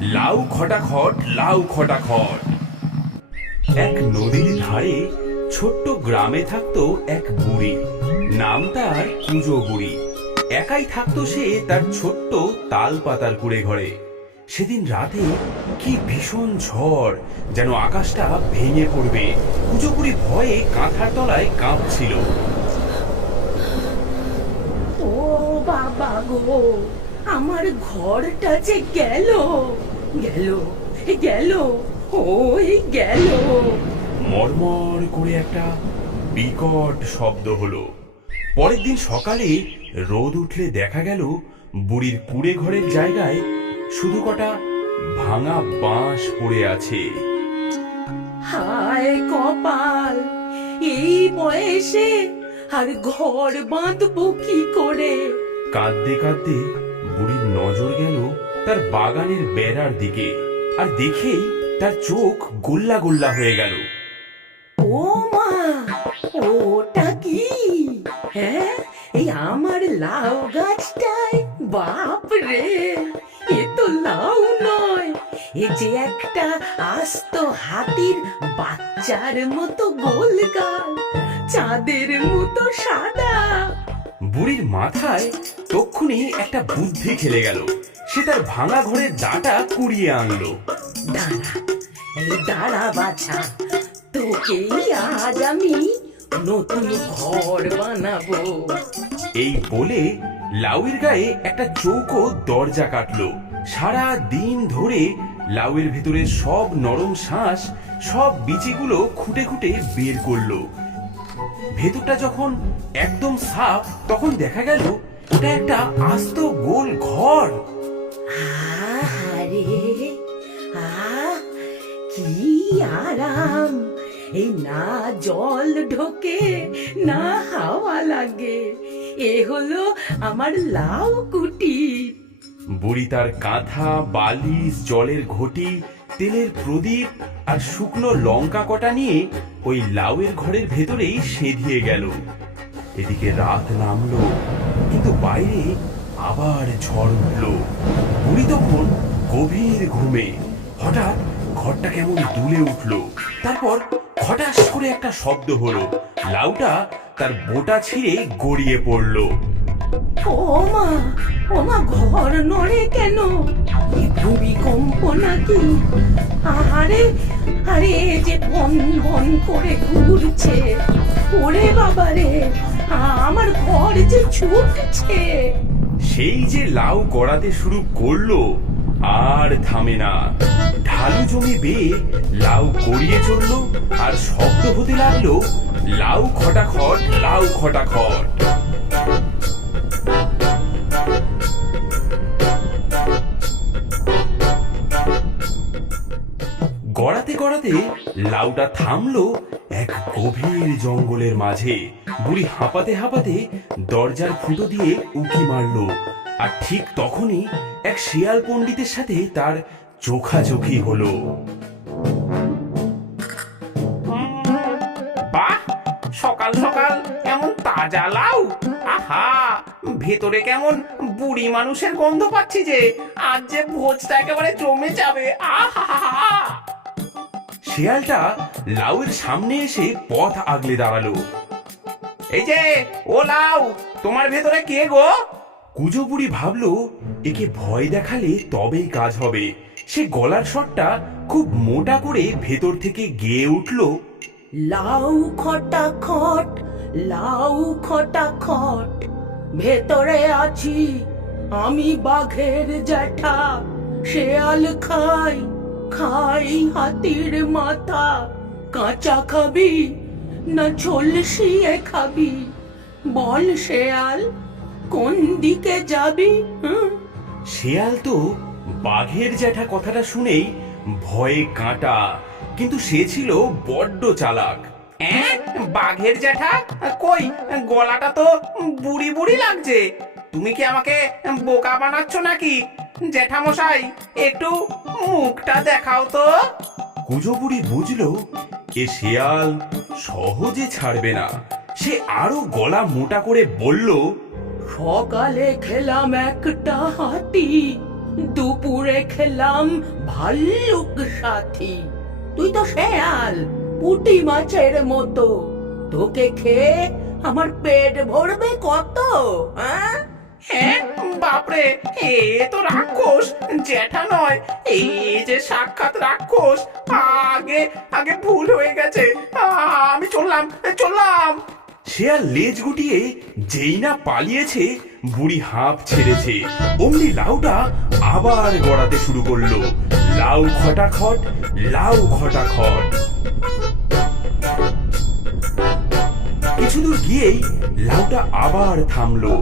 লাউ খটাখট লাউ খটাখট। এক নদীর ধারে ছোট্ট গ্রামে থাকতো এক বুড়ি। নাম তার কুঁজো বুড়ি। একাই থাকতো সে তার ছোট্ট তাল পাতার কুড়ে ঘরে। সেদিন রাতে কি ভীষণ ঝড়, যেন আকাশটা ভেঙে পড়বে। কুঁজো বুড়ি ভয়ে কাঁথার তলায় কাঁপছিল। ও বাবা গো, আমার ঘরটা যে গেল গেল গেল, ওই গেল। মরমর করে একটা বিকট শব্দ হলো। পরের দিন সকালে রোদ উঠলে দেখা গেল বুড়ির কুড়ে ঘরের জায়গায় শুধু কটা ভাঙা বাঁশ পড়ে আছে। হায় কপাল, এই বয়সে আর ঘর বাঁধবো কি করে? কাঁদতে কাঁদতে বুড়ির নজর গেল তার বাগানের বেড়ার দিকে, আর দেখেই তার চোখ গোল্লা গোল্লা হয়ে গেল। ও মা, ওটা কি? হ্যাঁ, এই আমার লাউ গাছটায়, বাপ রে, এ তো লাউ নয়, এ যে একটা আস্ত হাতির বাচ্চার মতো গোল গাল, চাঁদের মতো সাদা। বুড়ির মাথায় তক্ষুনি একটা বুদ্ধি খেলে গেল। সে তার ভাঙা ঘরের ডাটা কুড়িয়ে আনলো। দাঁড়া, এই দাঁড়া বাছা, তোকেই আজ আমি নতুন ঘর বানাবো। এই বলে লাউয়ের গায়ে একটা চৌকো দরজা কাটলো। সারা দিন ধরে লাউয়ের ভেতরে সব নরম শাঁস, সব বিচিগুলো খুঁটে খুঁটে বের করলো। ভেতরটা যখন একদম সাফ, তখন দেখা গেল ওটা একটা আস্ত গোল ঘর। আরে, কি আরাম! এই না জল ঢোকে, না হাওয়া লাগে, এ হলো আমার লাউ কুটির। বুড়ি তার কাঁথা, বালিশ, জলের ঘটি, তেলের প্রদীপ আর শুকনো লঙ্কা কটা নিয়ে ওই লাউয়ের ঘরের ভেতরেই সেধিয়ে গেল। এদিকে রাত নামলো, কিন্তু বাইরে আবার ঝড় উঠলো। বুড়ি তখন গভীর ঘুমে। হঠাৎ ঘরটা কেমন দুলে উঠলো। তারপর হঠাৎ করে একটা শব্দ হলো। লাউটা তার বোটা ছিঁড়ে গড়িয়ে পড়লো। ও মা, ঘর নড়ে কেন? এ ভূমিকম্প নাকি? আরে আরে, এ যে বন বন করে ঘুরছে। ওরে বাবা রে, আমার ঘর যে ছুটছে। সেই যে লাউ গড়াতে শুরু করলো, আর থামে না। ঢালু জমি বেয়ে লাউ গড়িয়ে চললো, আর শব্দ হতে লাগলো লাউ খটাখট লাউ খটাখট। গড়াতে গড়াতে লাউটা থামলো এক গভীর জঙ্গলের মাঝে। বুড়ি হাঁপাতে হাঁপাতে দরজার ফুটো দিয়ে উঁকি মারলো, আর ঠিক তখনই এক শিয়াল পণ্ডিতের সাথে তার চোখাচোখি হলো। বাহ, সকাল সকাল এমন তাজা লাউ! আহা, ভেতরে কেমন বুড়ি মানুষের গন্ধ পাচ্ছি যে! আজ যে ভোজটা একেবারে জমে যাবে। আহা! শিয়ালটা লাউয়ের সামনে এসে পথ আগলে দাঁড়ালো। এই যে, ও লাউ, তোমার ভেতরে কে গো? কুঁজো বুড়ি ভাবলো একে ভয় দেখালে তবেই কাজ হবে। সে গলার স্বরটা খুব মোটা করে ভেতর থেকে গেয়ে উঠল। লাউ খটা খট, লাউ খটা খট, ভেতরে আছি আমি বাঘের জ্যাঠা। শেয়াল খাই খাই হাতির মাথা। কাঁচা খাবি না ঝলসিয়ে খাবি? বল শেয়াল, কোন দিকে যাবি? শেয়াল তো বাঘের জ্যাঠা কথাটা শুনেই ভয়ে কাঁটা, কিন্তু সে ছিল বড্ড চালাক। হ্যাঁ, বাঘের জ্যাঠা? কই, গলাটা তো বুড়ি বুড়ি লাগছে। তুমি কি আমাকে বোকা বানাচ্ছ নাকি? জ্যাঠা মশাই, একটু মুখটা দেখাও তো। কুঁজো বুড়ি বুঝলো এ শেয়াল সহজে ছাড়বে না। সে আরো গলা মোটা করে বলল, সকালে খেলাম একটা হাতি, দুপুরে খেলাম ভাল্লুক সাথী, তুই তো শেয়াল, পুঁটি মাছের মতো। তোকে খেয়ে আমার পেট ভরবে কত? হ্যাঁ, হ্যাঁ বাপরে, এ তো রাক্ষস, জ্যাঠা নয়, এই যে সাক্ষাৎ রাক্ষস। আগে আগে ভুল হয়ে গেছে, আমি চললাম চললাম। শেয়াল লেজ গুটিয়ে যেই না পালিয়েছে, বুড়ি হাঁপ ছেড়েছে। অমনি লাউটা আবার গড়াতে শুরু করলো। লাউ খটাখট, লাউ খটাখট। কিছু দূর গিয়েই লাউটা আবার থামলো।